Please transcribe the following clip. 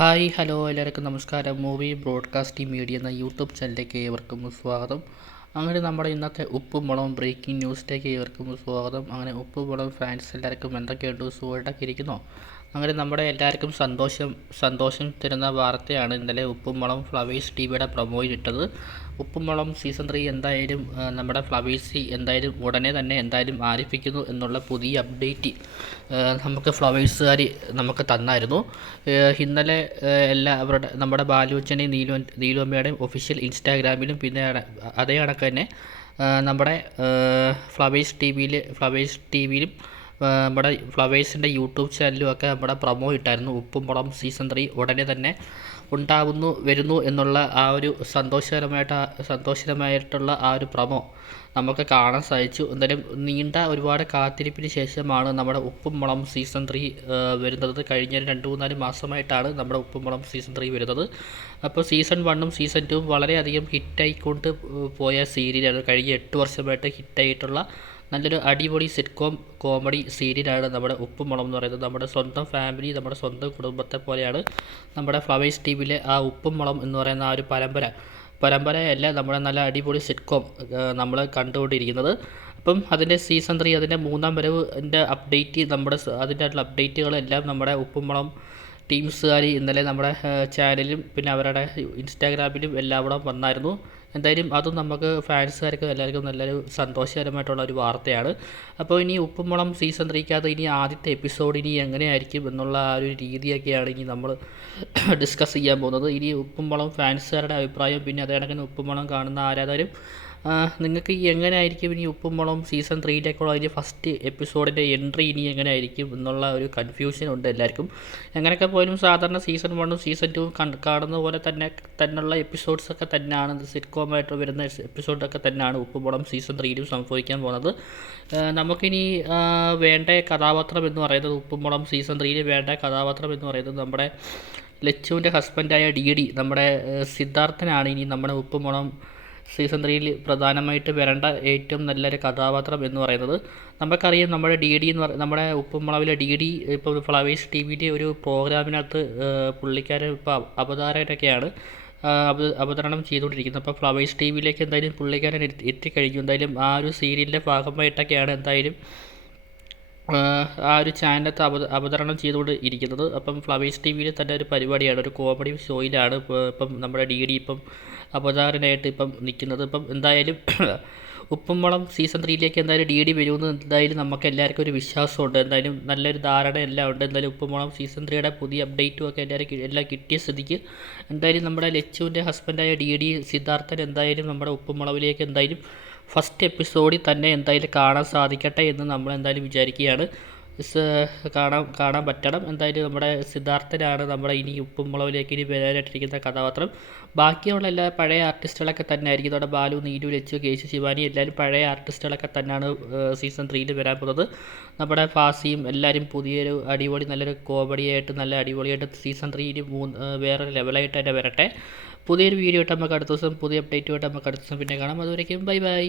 Hi hello എല്ലാവർക്കും നമസ്കാരം. Movie broadcasting media എന്ന യൂട്യൂബ് ചാനലിലേക്ക് ഏവർക്കും സ്വാഗതം. അങ്ങനെ നമ്മുടെ ഇന്നത്തെ ഉപ്പും മുളകും ബ്രേക്കിംഗ് ന്യൂസിലേക്ക് ഏവർക്കും സ്വാഗതം. അങ്ങനെ ഉപ്പും മുളകും ഫാൻസ് എല്ലാവർക്കും എന്തൊക്കെയുണ്ട്? സുഖമായിട്ടൊക്കെ ഇരിക്കുന്നോ? അങ്ങനെ നമ്മുടെ എല്ലാവർക്കും സന്തോഷം സന്തോഷം തരുന്ന വാർത്തയാണ് ഇന്നലെ ഉപ്പും മുളകും ഫ്ലവേഴ്സ് ടി വിയുടെ പ്രൊമോയിൽ ഇട്ടത്. ഉപ്പും മുളകും സീസൺ ത്രീ എന്തായാലും നമ്മുടെ ഫ്ലവേഴ്സ് എന്തായാലും ഉടനെ തന്നെ എന്തായാലും ആരംഭിക്കുന്നു എന്നുള്ള പുതിയ അപ്ഡേറ്റ് നമുക്ക് ഫ്ലവേഴ്സുകാർ നമുക്ക് തന്നായിരുന്നു. ഇന്നലെ എല്ലാവരുടെ നമ്മുടെ ബാലുവച്ചനെയും നീലു നീലുവമ്മയുടെയും ഒഫീഷ്യൽ ഇൻസ്റ്റാഗ്രാമിലും പിന്നെ അതേ കണക്ക് തന്നെ നമ്മുടെ ഫ്ലവേഴ്സ് ടി വിയിൽ ഫ്ലവേഴ്സ് ടി വിയിലും നമ്മുടെ ഫ്ലവേഴ്സിന്റെ യൂട്യൂബ് ചാനലും ഒക്കെ നമ്മുടെ പ്രൊമോ ഇട്ടായിരുന്നു. ഉപ്പും പടം സീസൺ ത്രീ ഉടനെ തന്നെ ഉണ്ടാകുന്നു വരുന്നു എന്നുള്ള ആ ഒരു സന്തോഷകരമായിട്ട് സന്തോഷകരമായിട്ടുള്ള ആ ഒരു പ്രൊമോ നമുക്ക് കാണാൻ സാധിച്ചു. എന്തായാലും നീണ്ട ഒരുപാട് കാത്തിരിപ്പിന് ശേഷമാണ് നമ്മുടെ ഉപ്പും മുളം സീസൺ ത്രീ വരുന്നത്. കഴിഞ്ഞ രണ്ട് മൂന്നാൽ മാസമായിട്ടാണ് നമ്മുടെ ഉപ്പും മുളം സീസൺ ത്രീ വരുന്നത്. അപ്പോൾ സീസൺ വണ്ണും സീസൺ ടൂവും വളരെയധികം ഹിറ്റായിക്കൊണ്ട് പോയ സീരിയലാണ്. കഴിഞ്ഞ എട്ട് വർഷമായിട്ട് ഹിറ്റായിട്ടുള്ള നല്ലൊരു അടിപൊളി സിറ്റ്കോം കോമഡി സീരിയലാണ് നമ്മുടെ ഉപ്പും മുളം എന്ന് പറയുന്നത്. നമ്മുടെ സ്വന്തം ഫാമിലി നമ്മുടെ സ്വന്തം കുടുംബത്തെ പോലെയാണ് നമ്മുടെ ഫ്ലവേഴ്സ് ടി വിയിലെ ആ ഉപ്പും മുളം എന്ന് പറയുന്ന ആ ഒരു പരമ്പര. പരമ്പരയല്ല നമ്മുടെ നല്ല അടിപൊളി സിറ്റ്കോം നമ്മൾ കണ്ടുകൊണ്ടിരിക്കുന്നത്. അപ്പം അതിന്റെ സീസൺ ത്രീ അതിന്റെ മൂന്നാം വരവിന്റെ അപ്ഡേറ്റ് നമ്മുടെ അതിന്റെ അപ്ഡേറ്റുകളെല്ലാം നമ്മുടെ ഉപ്പും മുളം ടീംസുകാർ ഇന്നലെ നമ്മുടെ ചാനലിലും പിന്നെ അവരുടെ ഇൻസ്റ്റാഗ്രാമിലും എല്ലാം കൂടെ വന്നായിരുന്നു. എന്തായാലും അതും നമുക്ക് ഫാൻസുകാർക്ക് എല്ലാവർക്കും നല്ലൊരു സന്തോഷകരമായിട്ടുള്ള ഒരു വാർത്തയാണ്. അപ്പോൾ ഇനി ഉപ്പുമുളം സീസൺ ത്രീക്കകത്ത് ഇനി ആദ്യത്തെ എപ്പിസോഡ് ഇനി എങ്ങനെയായിരിക്കും എന്നുള്ള ആ ഒരു രീതിയൊക്കെയാണ് ഇനി നമ്മൾ ഡിസ്കസ് ചെയ്യാൻ പോകുന്നത്. ഇനി ഉപ്പുമുളം ഫാൻസുകാരുടെ അഭിപ്രായം പിന്നെ അതേ കണക്കിന് ഉപ്പുമുളം കാണുന്ന ആരാധകരും നിങ്ങൾക്ക് ഈ എങ്ങനെയായിരിക്കും ഇനി ഉപ്പും മുളകും സീസൺ ത്രീയിലേക്കുള്ള അതിന്റെ ഫസ്റ്റ് എപ്പിസോഡിന്റെ എൻട്രി ഇനി എങ്ങനെയായിരിക്കും എന്നുള്ള ഒരു കൺഫ്യൂഷൻ ഉണ്ട് എല്ലാവർക്കും. എങ്ങനെയൊക്കെ പോയാലും സാധാരണ സീസൺ വണ്ണും സീസൺ ടൂവും കാണുന്ന പോലെ തന്നെ തന്നെയുള്ള എപ്പിസോഡ്സ് ഒക്കെ തന്നെയാണ് സിറ്റ്കോമായിട്ട് വരുന്ന എപ്പിസോഡൊക്കെ തന്നെയാണ് ഉപ്പും മുളകും സീസൺ ത്രീയിലും സംഭവിക്കാൻ പോകുന്നത്. നമുക്കിനി വേണ്ട കഥാപാത്രം എന്ന് പറയുന്നത് ഉപ്പും മുളകും സീസൺ ത്രീയിൽ വേണ്ട കഥാപാത്രം എന്ന് പറയുന്നത് നമ്മുടെ ലച്ചുവിന്റെ ഹസ്ബൻഡായ ഡി ഡി നമ്മുടെ സിദ്ധാർത്ഥനാണ് ഇനി നമ്മുടെ ഉപ്പും മുളകും സീസൺ ത്രീയിൽ പ്രധാനമായിട്ട് വരേണ്ട ഏറ്റവും നല്ലൊരു കഥാപാത്രം എന്ന് പറയുന്നത് നമുക്കറിയാം നമ്മുടെ ഡി ഡി എന്ന് പറയുന്നത് നമ്മുടെ ഉപ്പുമുളവിലെ ഡി ഡി ഇപ്പോൾ ഫ്ലവേഴ്സ് ടി വിയുടെ ഒരു പ്രോഗ്രാമിനകത്ത് പുള്ളിക്കാരൻ ഇപ്പോൾ അവതാരകരൊക്കെയാണ് ആ, അവ- അവതരണം ചെയ്തുകൊണ്ടിരിക്കുന്നത്. അപ്പോൾ ഫ്ലവേഴ്സ് ടി വിയിലേക്ക് എന്തായാലും പുള്ളിക്കാരൻ എത്തി- എത്തിക്കഴിഞ്ഞു. എന്തായാലും ആ ഒരു സീരിയലിന്റെ ഭാഗമായിട്ടൊക്കെയാണ് എന്തായാലും ആ ഒരു ചാനലത്ത് അവത അവതരണം ചെയ്തുകൊണ്ട് ഇരിക്കുന്നത്. അപ്പം ഫ്ലവേഴ്സ് ടി വിയിൽ തന്നെ ഒരു പരിപാടിയാണ് ഒരു കോമഡി ഷോയിലാണ് ഇപ്പം നമ്മുടെ ഡി ഡി ഇപ്പം അവതാരനായിട്ട് ഇപ്പം നിൽക്കുന്നത്. ഇപ്പം എന്തായാലും ഉപ്പുംവളം സീസൺ ത്രീയിലേക്ക് എന്തായാലും ഡി ഡി വരുമെന്ന് എന്തായാലും നമുക്ക് എല്ലാവർക്കും ഒരു വിശ്വാസമുണ്ട്. എന്തായാലും നല്ലൊരു ധാരണ എല്ലാം ഉണ്ട്. എന്തായാലും ഉപ്പുംവളം സീസൺ ത്രീയുടെ പുതിയ അപ്ഡേറ്റും ഒക്കെ എല്ലാവരും എല്ലാം കിട്ടിയ സ്ഥിതിക്ക് എന്തായാലും നമ്മുടെ ലച്ചുവിന്റെ ഹസ്ബൻഡായ ഡി ഡി സിദ്ധാർത്ഥൻ എന്തായാലും നമ്മുടെ ഉപ്പുംവളവിലേക്ക് എന്തായാലും ഫസ്റ്റ് എപ്പിസോഡിൽ തന്നെ എന്തായാലും കാണാൻ സാധിക്കട്ടെ എന്ന് നമ്മൾ എന്തായാലും വിചാരിക്കുകയാണ്. കാണാൻ കാണാൻ പറ്റണം. എന്തായാലും നമ്മുടെ സിദ്ധാർത്ഥനാണ് നമ്മുടെ ഇനി ഉപ്പും മുളവിലേക്ക് ഇനി വരാനായിട്ടിരിക്കുന്ന കഥാപാത്രം. ബാക്കിയുള്ള എല്ലാ പഴയ ആർട്ടിസ്റ്റുകളൊക്കെ തന്നെ ആയിരിക്കും. നമ്മുടെ ബാലു നീലു ലച്ചു കേശു ശിവാനി എല്ലാവരും പഴയ ആർട്ടിസ്റ്റുകളൊക്കെ തന്നെയാണ് സീസൺ ത്രീയിൽ വരാൻ പോകുന്നത്. നമ്മുടെ ഫാസിയും എല്ലാവരും പുതിയൊരു അടിപൊളി നല്ലൊരു കോമഡിയായിട്ട് നല്ല അടിപൊളിയായിട്ട് സീസൺ ത്രീയിൽ മൂന്ന് വേറെ ലെവലായിട്ട് തന്നെ വരട്ടെ. പുതിയൊരു വീഡിയോ ആയിട്ട് നമുക്ക് അടുത്ത ദിവസം പുതിയ അപ്ഡേറ്റുമായിട്ട് നമുക്ക് അടുത്ത ദിവസം പിന്നെ കാണാം. അതുവരേക്കും ബൈ ബൈ.